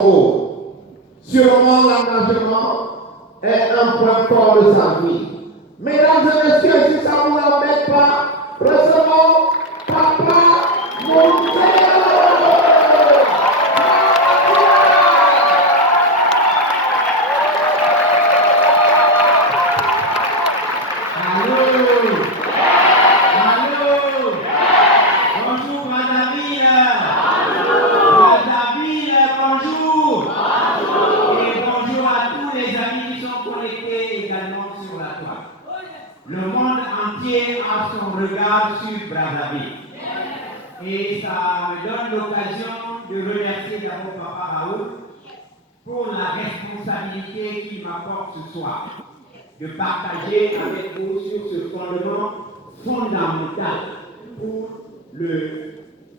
Sûrement, l'engagement est un point fort de sa vie. Mesdames et messieurs, si ça ne vous embête pas, recevons Papa Montero. Le monde entier a son regard sur Brazzaville. Et ça me donne l'occasion de remercier d'abord Papa Raoul pour la responsabilité qu'il m'apporte ce soir, de partager avec vous sur ce fondement fondamental pour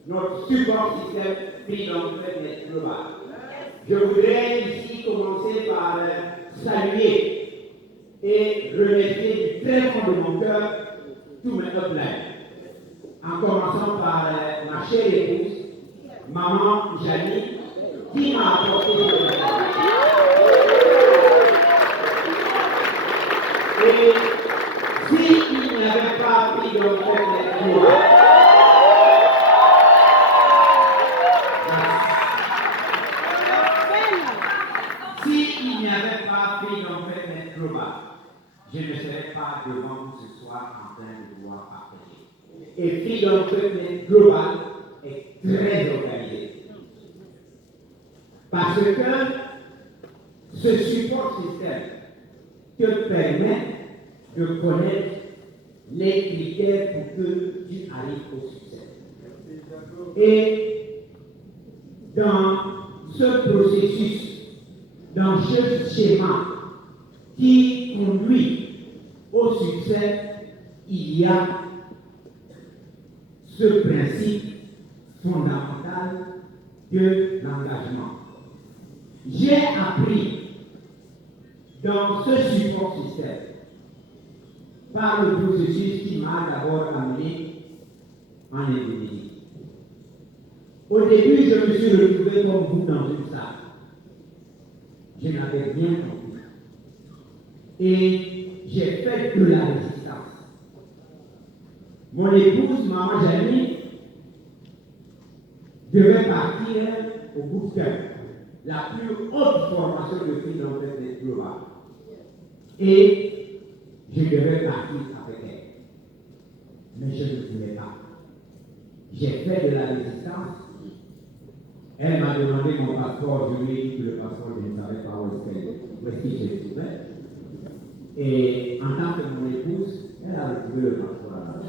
notre support système Freedom Fitness Global. Je voudrais ici commencer par saluer et remercier du très fond de mon cœur tous mes uplines, en commençant par ma chère épouse, maman Janie, qui m'a apporté ce message. Et s'il n'y avait pas pris de s'il n'y avait pas pris d'enfer global, je ne serais pas devant vous ce soir en train de pouvoir partager. Et Freedom Fitness Global est très organisé. Parce que ce support système te permet de connaître les critères pour que tu arrives au succès. Et dans ce processus, dans ce schéma qui conduit au succès, il y a ce principe fondamental de l'engagement. J'ai appris dans ce support système par le processus qui m'a d'abord amené en Indonésie. Au début, je me suis retrouvé comme vous dans une salle. Je n'avais rien compris. Et j'ai fait de la résistance. Mon épouse, maman Janie, devait partir au bootcamp, la plus haute formation de Freedom Fitness Global. Et je devais partir avec elle. Mais je ne voulais pas. J'ai fait de la résistance. Elle m'a demandé mon passeport, je lui ai dit que le passeport, je ne savais pas où est-ce qu'il se trouvait. Et en tant que mon épouse, elle a retrouvé le passeport là-bas.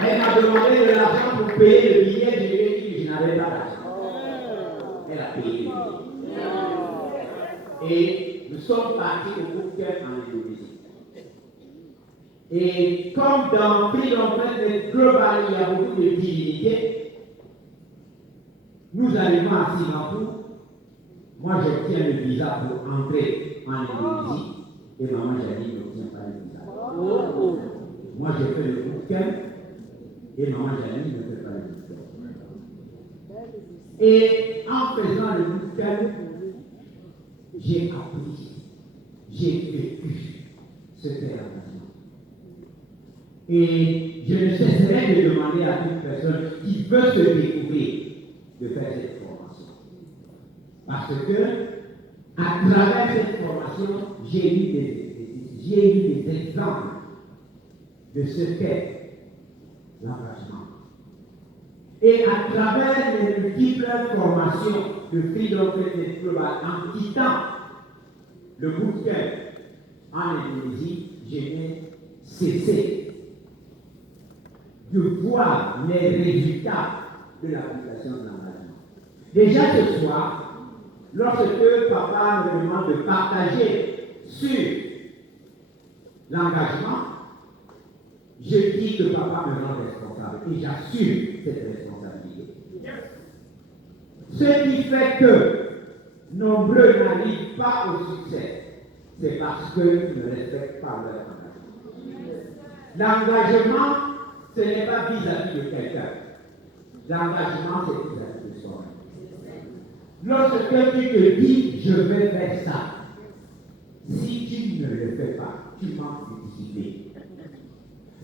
Elle m'a demandé de l'argent pour payer le billet, je lui ai dit que je n'avais pas d'argent. Elle a payé le billet. Et nous sommes partis au bootcamp en Indonésie. Et comme dans Freedom Fitness Global, il y a beaucoup de divinités, nous arrivons à Singapour. Moi, j'obtiens le visa pour entrer en Indonésie et maman Janie n'obtient pas le visa. Moi, je fais le bootcamp et maman Janie ne fait pas le bootcamp. Et en faisant le bootcamp, j'ai appris, j'ai vécu ce qu'est l'engagement. Et je ne cesserai de demander à toute personne qui veut se découvrir de faire cette formation. Parce que, à travers cette formation, j'ai eu des exemples de ce qu'est l'engagement. Et à travers les multiples formations de Freedom Fitness Global, en quittant le bootcamp en Indonésie, je n'ai cessé de voir les résultats de l'application de l'engagement. Déjà ce soir, lorsque papa me demande de partager sur l'engagement, je dis que papa me rend responsable et j'assume cette responsabilité. Ce qui fait que nombreux n'arrivent pas au succès, c'est parce qu'ils ne respectent pas leur engagement. L'engagement, ce n'est pas vis-à-vis de quelqu'un. L'engagement, c'est vis-à-vis de soi. Lorsque tu te dis, je vais faire ça, si tu ne le fais pas, tu manques de discipline.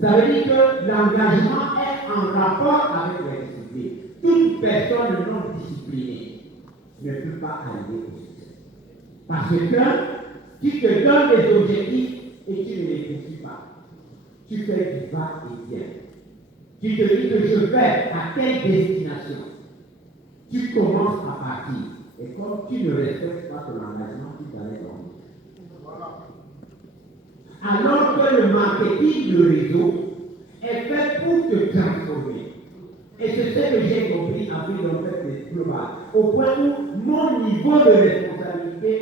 Ça veut dire que l'engagement est en rapport avec la discipline. Toute personne non disciplinée ne peut pas arriver au succès. Parce que tu te donnes des objectifs et tu ne les poursuis pas. Tu fais du va-et-vient. Tu te dis que je vais à telle destination. Tu commences à partir. Et comme tu ne respectes pas ton engagement, tu t'arrêtes en route. Alors que le marketing de réseau est fait pour te transformer. Et c'est ce que j'ai compris avec l'enquête globale. Au point où mon niveau de responsabilité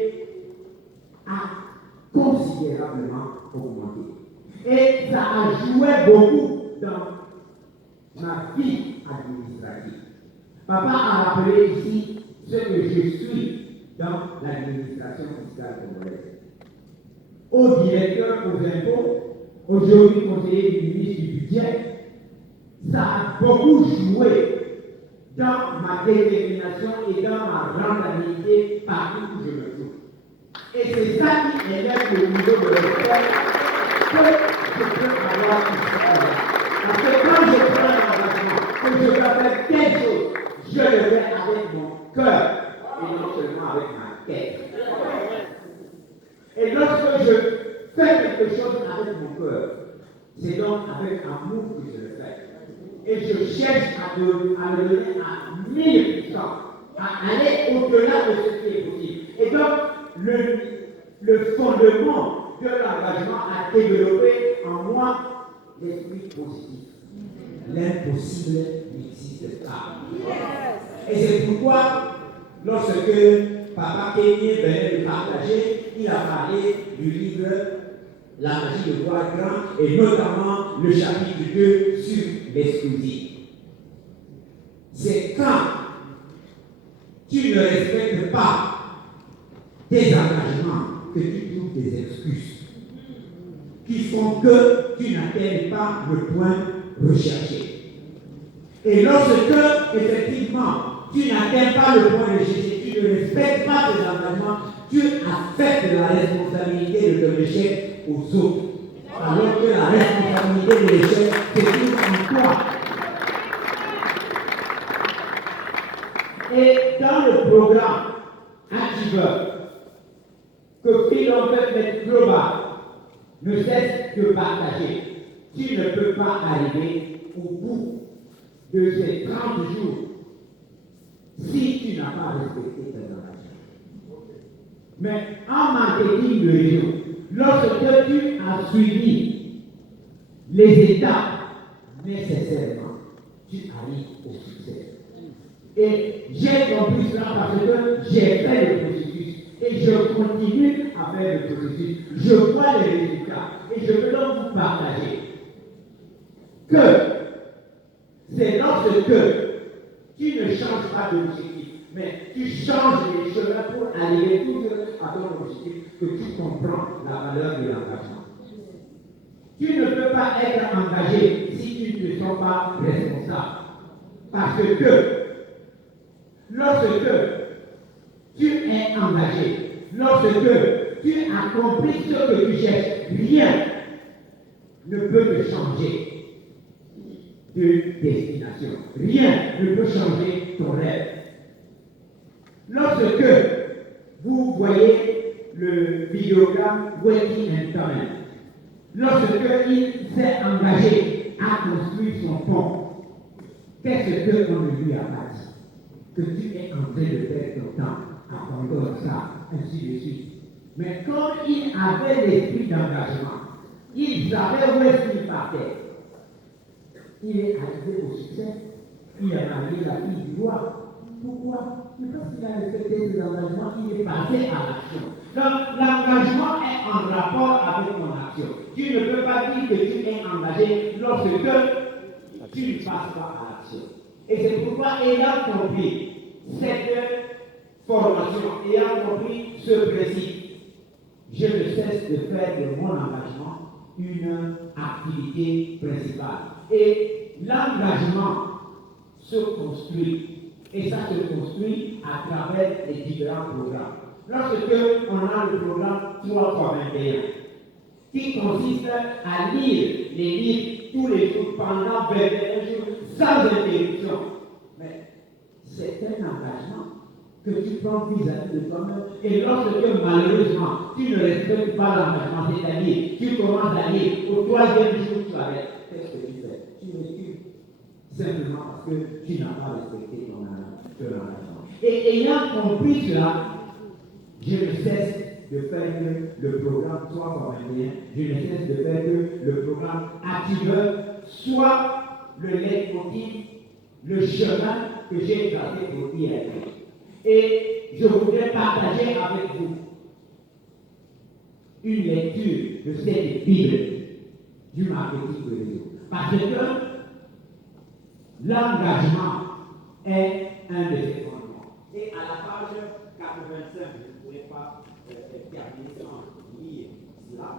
a considérablement augmenté. Et ça a joué beaucoup dans ma vie administrative. Papa a rappelé ici ce que je suis dans l'administration fiscale congolaise. Au directeur aux impôts, aujourd'hui conseiller du ministre du budget, ça a beaucoup joué dans ma détermination et dans ma rentabilité partout où je me trouve. Et c'est ça qui élève le niveau de respect que je peux avoir ici. Parce que quand je prends l'engagement, que je dois faire quelque chose, je le fais avec mon cœur et non seulement avec ma tête. Et lorsque je fais quelque chose avec mon cœur, c'est donc avec amour que je le fais. Et je cherche à le donner à 1000%, à aller au-delà de ce qui est possible. Et donc, le fondement de l'engagement a développé en moi l'esprit positif. L'impossible n'existe pas. Et c'est pourquoi, lorsque Papa Kenny venait de partager, il a parlé du livre La magie de voir grand, et notamment le chapitre 2 sur l'exclusif. C'est quand tu ne respectes pas tes engagements que tu trouves des excuses qui font que tu n'atteignes pas le point recherché. Et lorsque, effectivement, tu n'atteins pas le point recherché, tu ne respectes pas tes engagements, tu affectes la responsabilité de ton échec aux autres. Alors que la responsabilité de l'échec, c'est tout en toi. Et dans le programme Activeur, que Philanthropie Global ne cesse de partager, tu ne peux pas arriver au bout de ces 30 jours si tu n'as pas respecté tes engagements. Mais en marketing de réseau, lorsque tu as suivi les étapes nécessairement, tu arrives au succès. Et j'ai compris cela parce que j'ai fait le processus et je continue à faire le processus. Je vois les résultats et je veux donc vous partager que c'est lorsque tu ne changes pas d'objectif, mais tu changes les chemins pour arriver toujours à ton objectif, que tu comprends la valeur de l'engagement. Tu ne peux pas être engagé si tu ne te sens pas responsable. Parce que lorsque tu es engagé, lorsque tu accomplis ce que tu cherches, rien ne peut te changer de destination. Rien ne peut changer ton rêve. Lorsque vous voyez le vidéogramme Waiting and Time, lorsqu'il s'est engagé à construire son pont, qu'est-ce qu'on ne lui a pas dit? Que tu es en train de perdre ton temps, abandonne ça, ainsi de suite. Mais comme il avait l'esprit d'engagement, il savait où est-ce qu'il partait. Il est arrivé au succès. Il a marié la fille du roi. Pourquoi? C'est parce qu'il a respecté ses engagements, il est passé à l'action. Donc, l'engagement est en rapport avec ton action. Tu ne peux pas dire que tu es engagé lorsque tu ne passes pas à l'action. Et c'est pourquoi, ayant compris cette formation, ayant compris ce principe, je ne cesse de faire de mon engagement une activité principale. Et l'engagement se construit. Et ça se construit à travers les différents programmes. Lorsque on a le programme 321, qui consiste à lire les livres tous les jours pendant 21 jours sans interruption. Mais c'est un engagement que tu prends vis-à-vis de toi-même. Et lorsque malheureusement tu ne respectes pas l'engagement, c'est-à-dire tu commences à lire au 3e jour, tu arrêtes. Qu'est-ce que tu fais? Tu recules. Simplement parce que tu n'as pas respecté ton engagement. Et ayant compris cela, je ne cesse de faire que le programme 321, je ne cesse de faire que le programme activeur soit le leitmotiv, le chemin que j'ai tracé pour y aller. Et je voudrais partager avec vous une lecture de cette Bible du marketing de réseau. Parce que l'engagement est un de ses fondements. Et à la page 85, je ne pourrais pas terminer sans lire cela.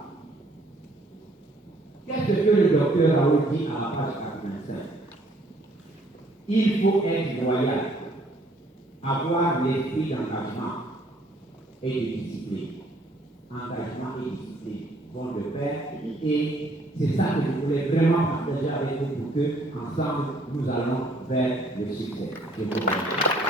Qu'est-ce que le docteur Raoult dit à la page 85? Il faut être loyal, avoir l'esprit d'engagement et de discipline. Engagement et discipline vont de pair, et c'est ça que je voulais vraiment partager avec vous pour que, ensemble, nous allons vers le succès. Je vous remercie.